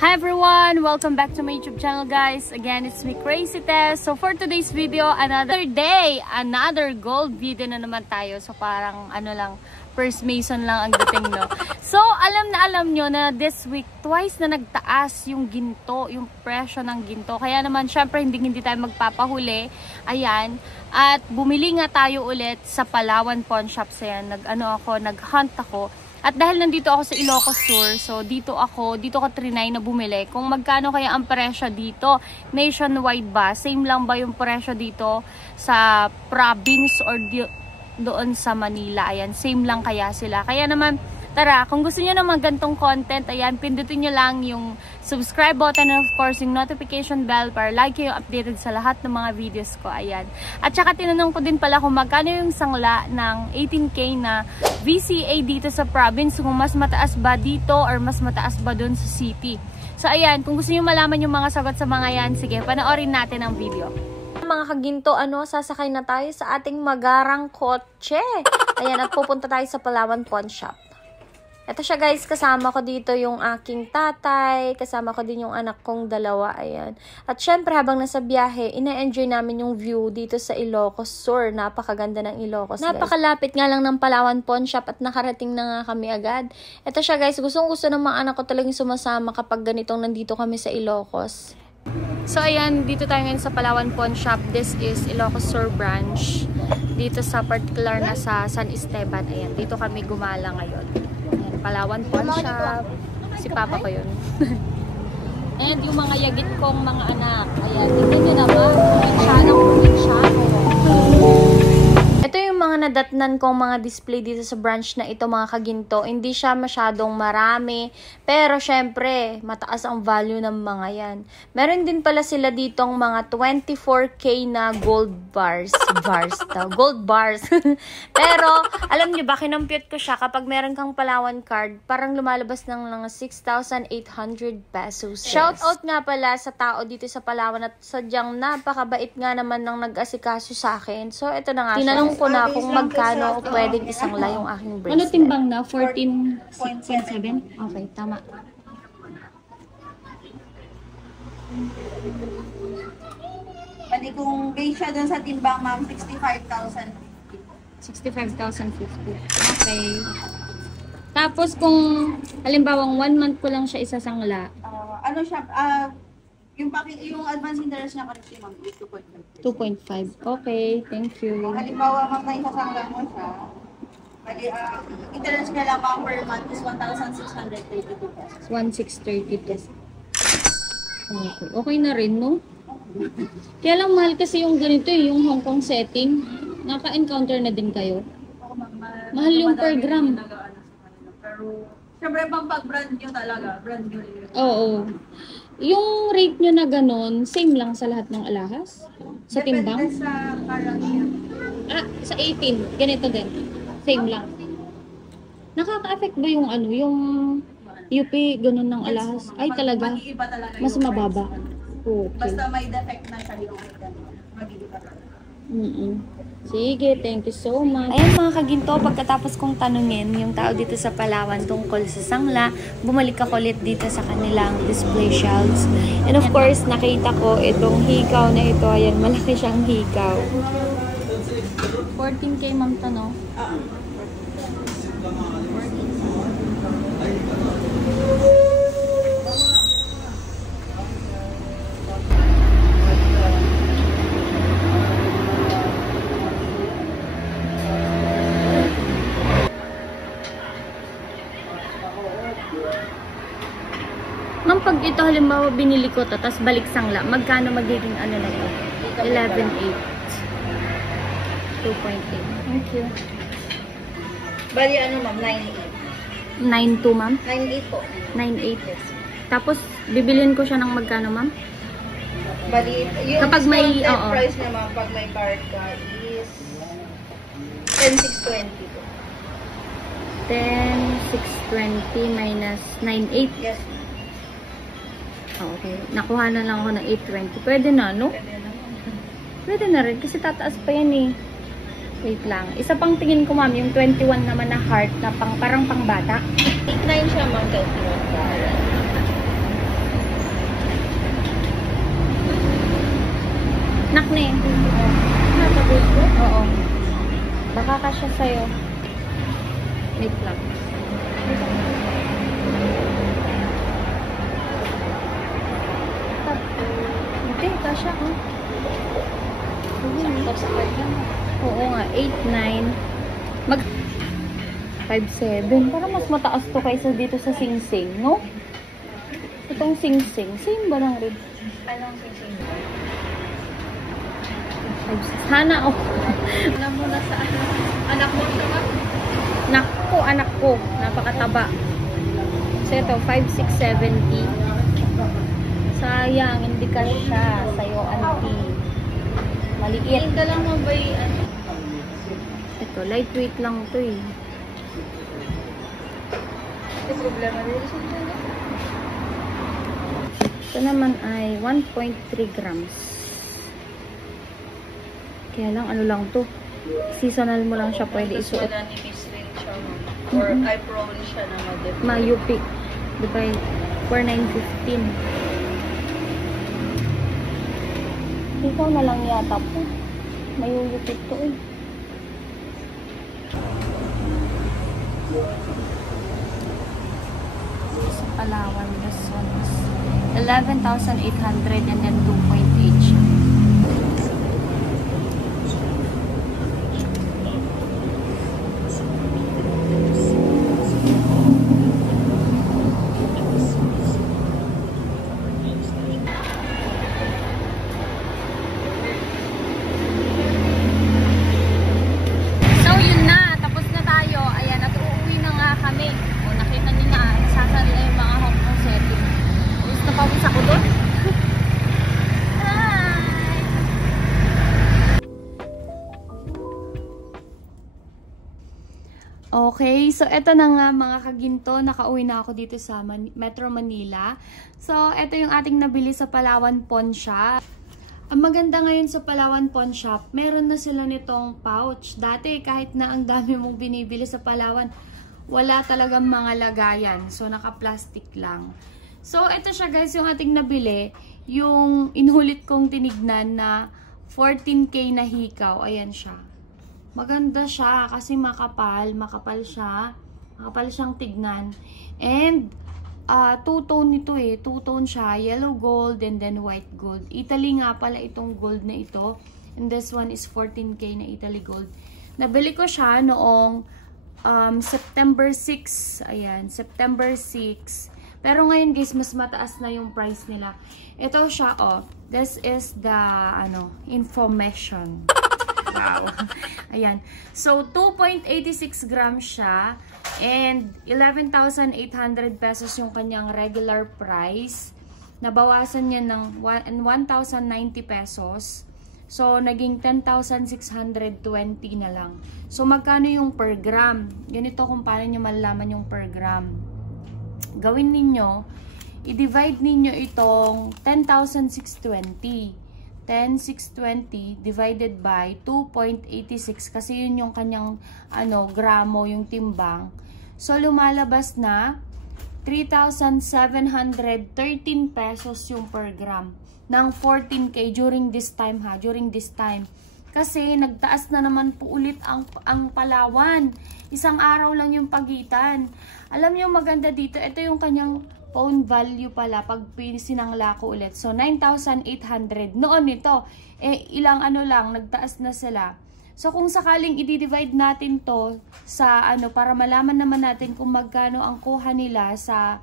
Hi everyone! Welcome back to my YouTube channel, guys. Again, it's me, Crazy Tess. So for today's video, another day, another gold video na naman tayo. So parang ano lang, first Mason lang ang dating, no? So alam nyo na this week, twice na nagtaas yung ginto, yung presyo ng ginto. Kaya naman, syempre hindi tayo magpapahuli. Ayan. At bumili nga tayo ulit sa Palawan Pawn Shops. Ayan, nag-hunt ako. At dahil nandito ako sa Ilocos Sur, so dito ko trinay na bumili. Kung magkano kaya ang presyo dito, nationwide ba? Same lang ba yung presyo dito sa province or doon sa Manila? Ayan, same lang kaya sila. Kaya naman, tara, kung gusto niyo naman gantong content, ayan, pindutin niyo lang yung subscribe button and of course yung notification bell para lagi kayong updated sa lahat ng mga videos ko. Ayan. At saka tinanong ko din pala kung magkano yung sangla ng 18K na VCA dito sa province, kung mas mataas ba dito or mas mataas ba doon sa city. So ayan, kung gusto niyo malaman yung mga sagot sa mga yan, sige, panoorin natin ang video. Mga kaginto, sasakay na tayo sa ating magarang kotse. Ayan, at pupunta tayo sa Palawan Pawn Shop. Ito siya, guys, kasama ko dito yung aking tatay, kasama ko din yung anak kong dalawa, ayan. At syempre, habang nasa biyahe, ina-enjoy namin yung view dito sa Ilocos Sur. Napakaganda ng Ilocos, guys. Napakalapit nga lang ng Palawan Pawn Shop at nakarating na nga kami agad. Ito siya, guys, gustong-gusto ng mga anak ko talagang sumasama kapag ganitong nandito kami sa Ilocos. So, ayan, dito tayo ngayon sa Palawan Pawn Shop. This is Ilocos Sur branch. Dito sa particular na sa San Esteban. Ayan, dito kami gumala ngayon. Palawan Pawn Shop. Si Papa ko yun. And yung mga yagit kong mga anak. Ayan, tignan nyo naman. Probinsyano. Ito yung mga nadatnan kong mga display dito sa branch na ito, mga kaginto. Hindi siya masyadong marami. Pero syempre, mataas ang value ng mga yan. Meron din pala sila ditong mga 24K na gold bars. Gold bars. Pero, alam nyo ba, kinompute ko siya kapag meron kang Palawan card, parang lumalabas ng mga 6,800 pesos. Shout out nga pala sa tao dito sa Palawan at sadyang napakabait nga naman ng nag-asikaso sa akin. So, ito na nga. Tinanong ko na kung magkano pwedeng isangla yung aking bracelet. Ano timbang na? 14.7? Okay, tama. Pwede kung base siya dun sa timbang, ma'am, 65,000. 65,050. Okay. Tapos kung halimbawa 1 month ko lang siya isasangla. Ano siya, yung advance interest niya kasi, ma'am, is 2.5. 2.5. Okay, thank you. Halimbawa, ma'am, na isasangla mo siya, pwede, interest niya lang, ma'am, per month is 1,632 pesos. 1,632. Okay. Okay na rin, no? Kaya lang mahal kasi yung ganito, yung Hong Kong setting. Naka-encounter na din kayo? Mahal yung per gram. Pero, syempre, pag-brand nyo talaga, brand nyo. Oo. Yung rate nyo na ganun, same lang sa lahat ng alahas? Sa timbang? Depende sa karamihan. Sa 18. Ganito din. Same lang. Nakaka-affect ba yung yung UP, ganun ng alahas? Ay, talaga? Mag-iiba talaga. Mas mababa. Okay. Basta may defect na siya yung mag-iiba talaga. Sige, thank you so much. Ayan mga kaginto, pagkatapos kong tanungin yung tao dito sa Palawan tungkol sa sangla, bumalik ako ulit dito sa kanilang display shelves. And of course, nakita ko itong hikaw na ito. Ayan, malaki siyang hikaw. 14K, ma'am, tanong. Ma'am, pag ito halimbawa binili ko to, tapos balik sangla, magkano magiging ano na ito? 11.8. 2.8. Thank you. Bali, ma'am, 9.8. 9.2, ma'am? 9.8 po. 9.8. Tapos, bibilin ko siya ng magkano, ma'am? Bali, yung kapag may, price niya, ma'am, pag may card ka is 10,620 po. 10,620 minus 9.8. Yes. Okay. Nakuha na lang ako ng 820. Pwede na, no? Pwede na rin. Kasi tataas pa yan eh. Wait lang. Isa pang tingin ko, ma'am, yung 21 naman na heart na parang pangbata. 8.9 siya, ma'am. 21. na eh. Nakabit ko? Oo. Baka kasya sa'yo. Wait lang. Hindi, kasya ko. Sakto sa kanya. Oo nga, 8-9. Mag 5-7. Parang mas mataas to kaysa dito sa Sing Sing, no? Itong Sing Sing. Same ba lang rin? Anong sising? 5-6. Hana, oh. Alam mo na sa anak mo siya ba? Anak ko. Napakataba. So, ito, 5-6-70. Sayang, hindi ka siya. Sa'yo, auntie. Maliit. Hindi ka lang mabay, Ito, lightweight lang to eh. May problema rin siya. Ito naman ay 1.3 grams. Kaya lang, ano lang to. Seasonal mo lang siya pwede isuot. Wala ni Miss Rin siya. Or ay prone siya na mag-dip. Mayupi. Diba? For 9.15. Ikaw na lang yata po. Mayuyupit to eh. Sa Palawan, this one is 11,800 and then 2.8 siya. Okay, so eto na nga mga kaginto, nakauwi na ako dito sa Metro Manila. So, eto yung ating nabili sa Palawan Pawn Shop. Ang maganda ngayon sa Palawan Pawn Shop, meron na sila nitong pouch. Dati, kahit na ang dami mong binibili sa Palawan, wala talagang mga lagayan. So, naka-plastic lang. So, eto siya guys, yung ating nabili. Yung inhulit kong tinignan na 14K na hikaw. Ayan siya. Maganda siya kasi makapal siya. Makapal siyang tignan. And two-tone nito eh. Two-tone siya. Yellow gold and then white gold. Italy nga pala itong gold na ito. And this one is 14K na Italy gold. Nabili ko siya noong September 6. Ayan, September 6. Pero ngayon guys, mas mataas na yung price nila. Ito siya, oh. This is the information. Wow. Ayan. So, 2.86 grams siya. And 11,800 pesos yung kanyang regular price. Nabawasan niya ng 1,090 pesos. So, naging 10,620 na lang. So, magkano yung per gram? Ganito kung paano nyo malalaman yung per gram. Gawin ninyo, i-divide ninyo itong 10,620. 10,620 divided by 2.86 kasi yun yung kanyang gramo, yung timbang. So, lumalabas na 3,713 pesos yung per gram ng 14K during this time ha, during this time. Kasi nagtaas na naman po ulit ang Palawan. Isang araw lang yung pagitan. Alam niyo maganda dito, ito yung kanyang phone value pala pag sinangla ko ulit. So, 9,800. Noon ito, ilang lang, nagtaas na sila. So, kung sakaling i-divide natin to sa para malaman naman natin kung magkano ang kuha nila sa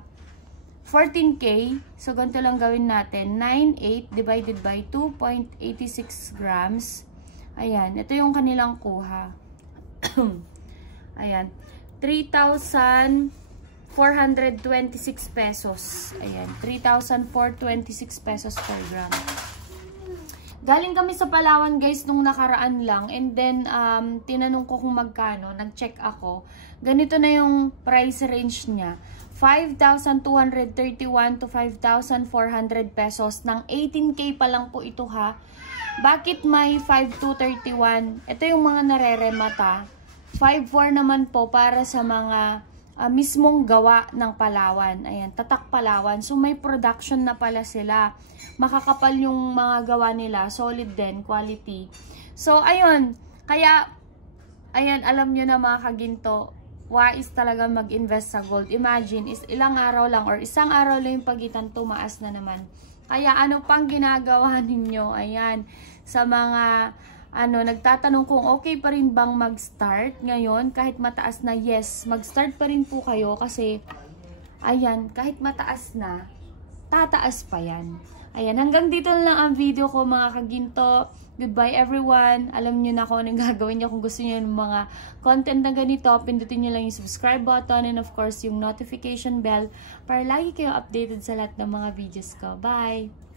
14K. So, ganito lang gawin natin. 9,800 divided by 2.86 grams. Ayan, ito yung kanilang kuha. Ayan, 3,426 pesos. Ayan, 3,426 pesos per gram. Galing kami sa Palawan guys nung nakaraan lang. And then, tinanong ko kung magkano. Nag-check ako. Ganito na yung price range niya. 5,231 to 5,400 pesos. Ng 18K pa lang po ito ha. Bakit may 5,231? Ito yung mga nareremata. 5,4 naman po para sa mga mismong gawa ng Palawan. Ayan, Tatak Palawan. So, may production na pala sila. Makakapal yung mga gawa nila. Solid din, quality. So, ayun. Kaya, ayan, alam nyo na mga kaginto, wais talaga mag-invest sa gold. Imagine, ilang araw lang or isang araw lang yung pagitan, tumaas na naman. Kaya, ano pang ginagawa ninyo? Ayan, sa mga nagtatanong kung okay pa rin bang mag-start ngayon kahit mataas na. Yes, mag-start pa rin po kayo kasi ayan, kahit mataas na, tataas pa yan. Ayan, hanggang dito lang ang video ko mga kaginto. Goodbye everyone. Alam niyo na kung anong gagawin niyo kung gusto niyo ng mga content na ganito. Pindutin niyo lang yung subscribe button and of course yung notification bell para lagi kayo updated sa lahat ng mga videos ko. Bye!